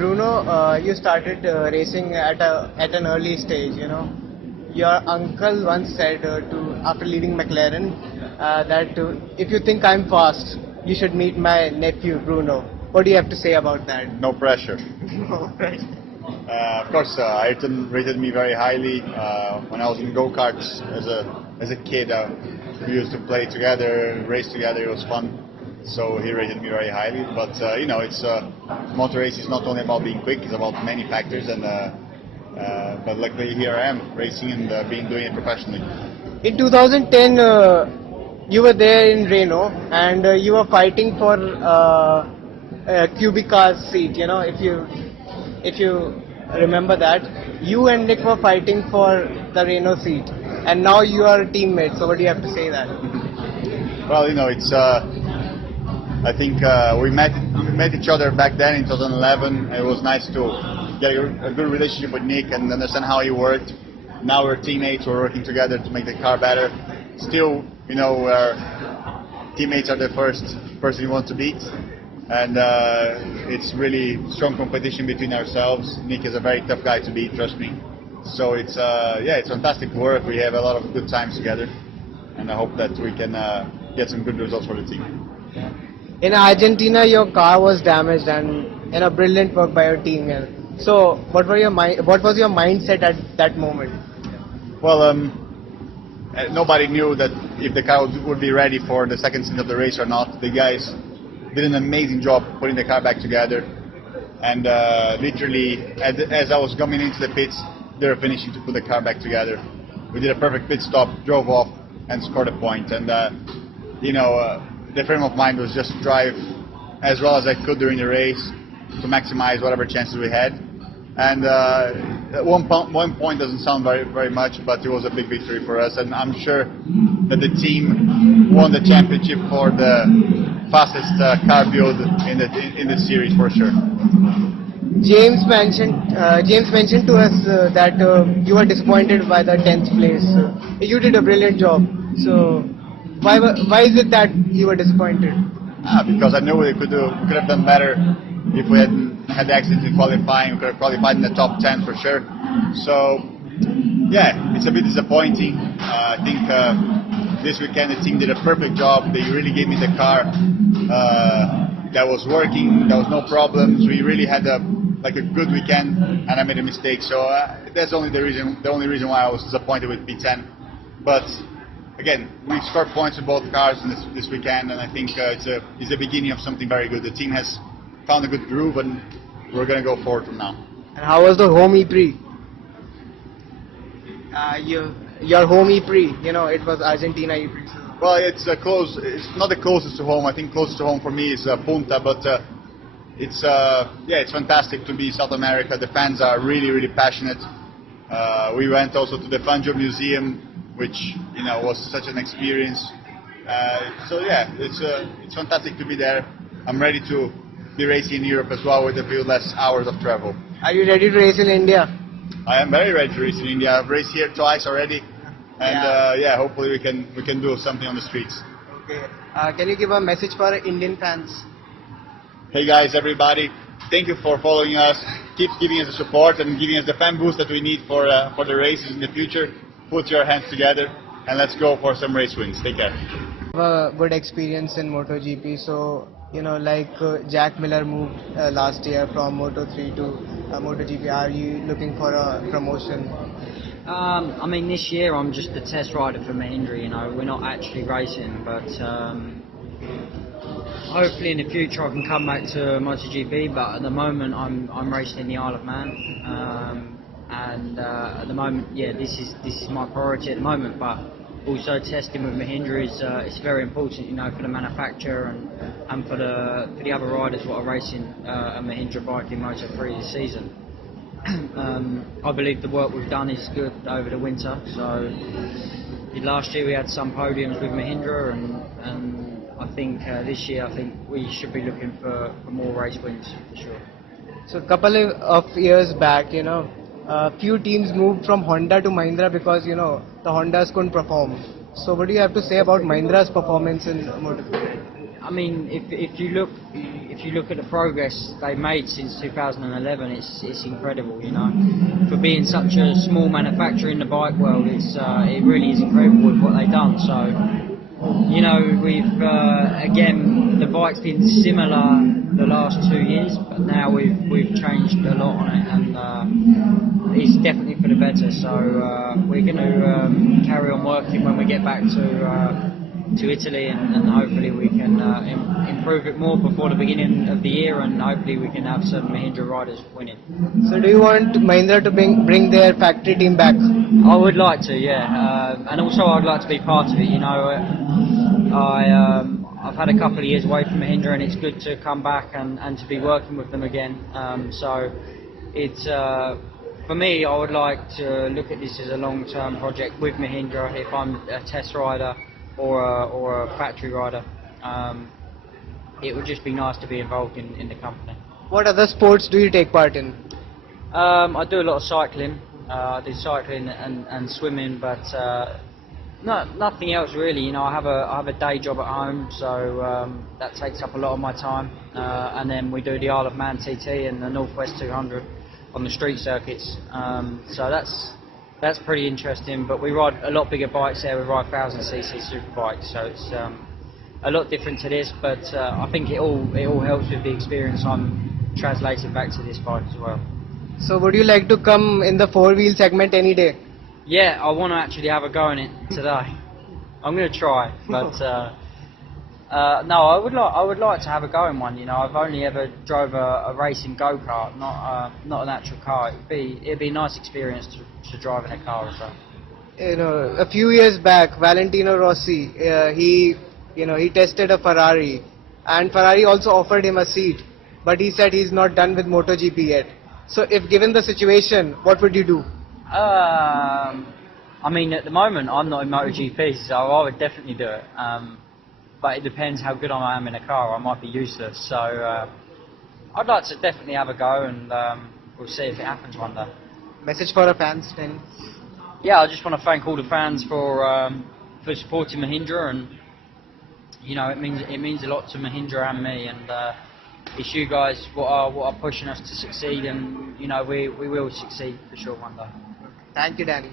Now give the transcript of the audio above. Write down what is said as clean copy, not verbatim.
Bruno, you started racing at an early stage. Your uncle once said after leaving McLaren that if you think I'm fast, you should meet my nephew Bruno. What do you have to say about that? No pressure. No, right. Of course, Ayrton rated me very highly when I was in go-karts as a kid. We used to play together, race together. It was fun. So he rated me very highly. But it's motor race is not only about being quick; it's about many factors. And but luckily here I am racing and doing it professionally. In 2010, you were there in Reno, and you were fighting for Kubica's seat. If you remember that, you and Nick were fighting for the Reno seat, and now you are teammates. So what do you have to say that? Well, it's. I think we met each other back then in 2011. It was nice to get a good relationship with Nick and understand how he worked. Now we're teammates. We're working together to make the car better. Still, teammates are the first person you want to beat. And it's really strong competition between ourselves. Nick is a very tough guy to beat, trust me. So it's fantastic work. We have a lot of good times together, and I hope that we can get some good results for the team. In Argentina, your car was damaged, and brilliant work by your team here. So what was your mindset at that moment? Well, nobody knew that if the car would be ready for the second stint of the race or not. The guys did an amazing job putting the car back together, and literally as I was coming into the pits, they were finishing to put the car back together. We did a perfect pit stop, drove off, and scored a point. And the frame of mind was just drive as well as I could during the race to maximize whatever chances we had. And one point doesn't sound very, very much, but it was a big victory for us. And I'm sure that the team won the championship for the fastest car build in the series for sure. James mentioned to us that you were disappointed by the 10th place. You did a brilliant job. So why is it that you were disappointed? Because I knew we could have done better if we hadn't had the accident in qualifying. We could have qualified in the top 10 for sure. So yeah, it's a bit disappointing. I think this weekend the team did a perfect job. They really gave me the car that was working. There was no problems. We really had a good weekend, and I made a mistake. So that's the only reason why I was disappointed with P10. But again, we scored points with both cars this weekend, and I think it's the beginning of something very good. The team has found a good groove, and we're going to go forward from now. And how was the home E-Prix? Your home E-Prix, it was Argentina E-Prix. Well, it's close. It's not the closest to home. I think closest to home for me is Punta, but it's fantastic to be in South America. The fans are really, really passionate. We went also to the Fangio Museum, which was such an experience. So yeah, it's fantastic to be there. I'm ready to be racing in Europe as well with a few less hours of travel. Are you ready to race in India? I am very ready to race in India. I've raced here twice already, and hopefully we can do something on the streets. Okay. Can you give a message for Indian fans? Hey guys, everybody! Thank you for following us. Keep giving us the support and giving us the fan boost that we need for the races in the future. Put your hands together and let's go for some race wins. Take care. Have a good experience in MotoGP. So Jack Miller moved last year from Moto3 to MotoGP. Are you looking for a promotion? This year I'm just a test rider for Mahindra. We're not actually racing, but hopefully in the future I can come back to MotoGP. But at the moment I'm racing in the Isle of Man. And at the moment, this is my priority at the moment. But also testing with Mahindra is very important, for the manufacturer and for the other riders who are racing a Mahindra bike in Moto3 this season. I believe the work we've done is good over the winter. So last year we had some podiums with Mahindra, and I think this year we should be looking for more race wins for sure. So a couple of years back, few teams moved from Honda to Mahindra because the Hondas couldn't perform. So what do you have to say about Mahindra's performance in MotoGP? I mean, if you look at the progress they've made since 2011, it's incredible. You know, for being such a small manufacturer in the bike world, it really is incredible with what they've done. So, you know, we've again, the bike's been similar the last 2 years, but now we've changed a lot on it, and it's definitely for the better. So we're going to carry on working when we get back to Italy, and hopefully we can improve it more before the beginning of the year, and hopefully we can have some Mahindra riders winning. So do you want Mahindra to bring their factory team back? I would like to, yeah, and also I'd like to be part of it. You know, I've had a couple of years away from Mahindra, and it's good to come back and to be working with them again. So it's for me, I would like to look at this as a long-term project with Mahindra if I'm a test rider or a factory rider. It would just be nice to be involved in the company. What other sports do you take part in? I do a lot of cycling. I do cycling and swimming, but nothing else really. You know, I have a day job at home, so that takes up a lot of my time. And then we do the Isle of Man TT and the Northwest 200 on the street circuits. So that's pretty interesting. But we ride a lot bigger bikes there. We ride 1000cc super bikes, so it's a lot different to this. But I think it all helps with the experience I'm translating back to this bike as well. So would you like to come in the four-wheel segment any day? Yeah, I want to actually have a go in it today. I'm going to try, but no, I would like to have a go in one. You know, I've only ever drove a racing go-kart, not an actual car. It'd be a nice experience to drive in a car as well. You know, a few years back, Valentino Rossi, he tested a Ferrari, and Ferrari also offered him a seat, but he said he's not done with MotoGP yet. So if given the situation, what would you do? I mean, at the moment, I'm not in MotoGP, so I would definitely do it. But it depends how good I am in a car. I might be useless. So I'd like to definitely have a go, and we'll see if it happens one day. Message for our fans, then? Yeah, I just want to thank all the fans for supporting Mahindra, and you know, it means a lot to Mahindra and me, and it's you guys what are pushing us to succeed, and you know, we will succeed for sure one day. Thank you, Danny.